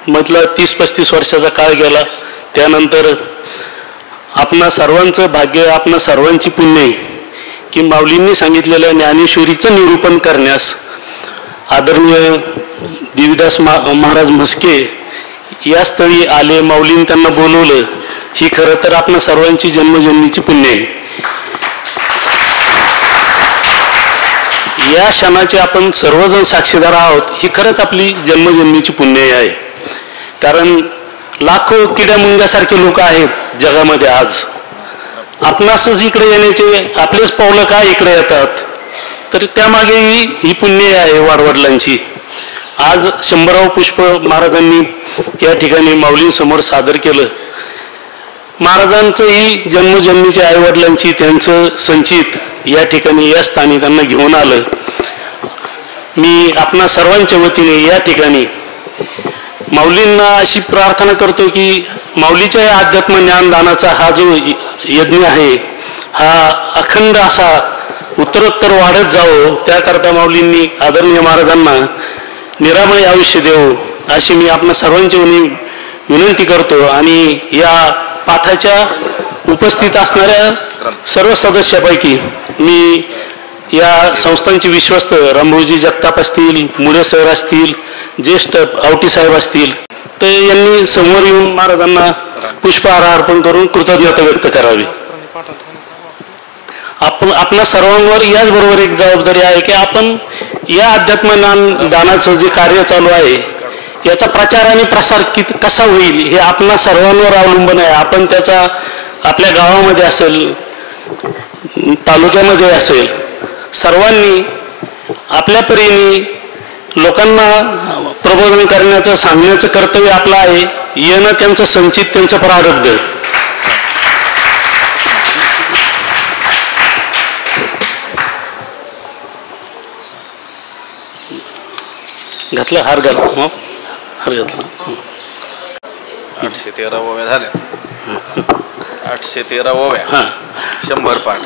म्हटलं 30-35 वर्षाचा काळ गेला. त्यानंतर आपणा सर्वांचं भाग्य आपणा सर्वांची पुण्य की माऊलींनी सांगितलेल्या ज्ञानेश्वरीचं निरूपण करण्यास आदरणीय देवीदास महाराज म्हस्के या स्थळी आले. माऊलींनी त्यांना बोलवलं. ही खरं तर आपणा सर्वांची जन्मजन्मीची पुण्य आहे. या क्षणाचे आपण सर्वजण साक्षीदार आहोत. ही खरंच आपली जन्मजन्मीची पुण्य आहे. कारण लाखो किड्या मुंग्यासारखे लोक आहेत जगामध्ये. आज आपणासच इकडे येण्याचे आपलेच पावलं का इकडे येतात तर त्यामागे ही पुण्य आहे वाडवडिलांची. आज 100 पुष्प महाराजांनी या ठिकाणी माऊलींसमोर सादर केलं. महाराजांचंही जन्मजन्मीच्या आईवडिलांची त्यांचं संचित या ठिकाणी या स्थानी त्यांना घेऊन आलं. मी आपणा सर्वांच्या वतीने या ठिकाणी माऊलींना अशी प्रार्थना करतो की माऊलीच्या या अध्यात्म ज्ञानदानाचा हा जो यज्ञ आहे हा अखंड असा उत्तरोत्तर वाढत जावो. त्याकरता माऊलींनी आदरणीय महाराजांना निरामय आयुष्य देवो अशी मी आपणा सर्वांची विनंती करतो. आणि या पाठाच्या उपस्थित असणाऱ्या सर्व सदस्यापैकी मी या संस्थांचे विश्वस्त रामभाऊजी जगताप असतील, मुळे सर असतील, ज्येष्ठ आवटी साहेब असतील तर यांनी समोर येऊन महाराजांना पुष्पहार अर्पण करून कृतज्ञता व्यक्त करावी. आपणा सर्वांवर याचबरोबर एक जबाबदारी आहे की आपण या अध्यात्म दानाचं जे कार्य चालू आहे याचा प्रचार आणि प्रसार कसा होईल हे आपणा सर्वांवर अवलंबून आहे. आपण त्याचा आपल्या गावामध्ये असेल, तालुक्यामध्ये असेल, सर्वांनी आपल्या परीने लोकांना प्रबोधन करण्याचं, सांगण्याचं कर्तव्य आपलं आहे. येणं त्यांचं संचित, त्यांचं प्रारब्ध. घातलं हार घातला, हार घातला. 813 ओव्या झाल्या. 813 ओव्या, 100 पाठ,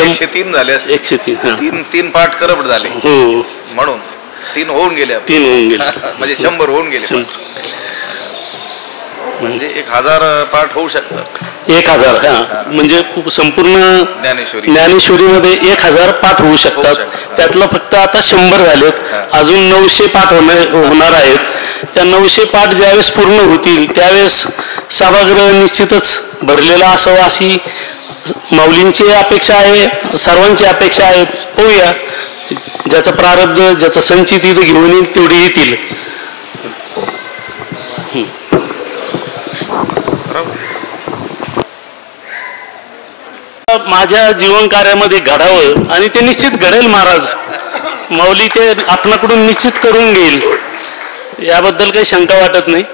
103 झाले. 103 तीन पाठ करप्ट झाले म्हणून 3 होऊन गेले. 3 होऊन गेले म्हणजे 100 होऊन गेले. म्हणजे 1000 पाठ होऊ शकतात. 1000 म्हणजे संपूर्ण ज्ञानेश्वरीमध्ये 1000 पाठ होऊ शकतात. त्यातलं फक्त आता 100 झालेत. अजून 900 पाठ होणार आहेत. त्या 900 पाठ ज्यावेळेस पूर्ण होतील त्यावेळेस सभागृह निश्चितच भरलेला असावं अशी माऊलींची अपेक्षा आहे, सर्वांची अपेक्षा आहे. पाहूया, ज्याचं प्रारब्ध, ज्याचं संचित इथं घेऊन येईल तेवढे येतील. माझ्या जीवन कार्यामध्ये घडावं आणि ते निश्चित घडेल. महाराज माऊली ते आपणाकडून निश्चित करून घेईल, याबद्दल काही शंका वाटत नाही.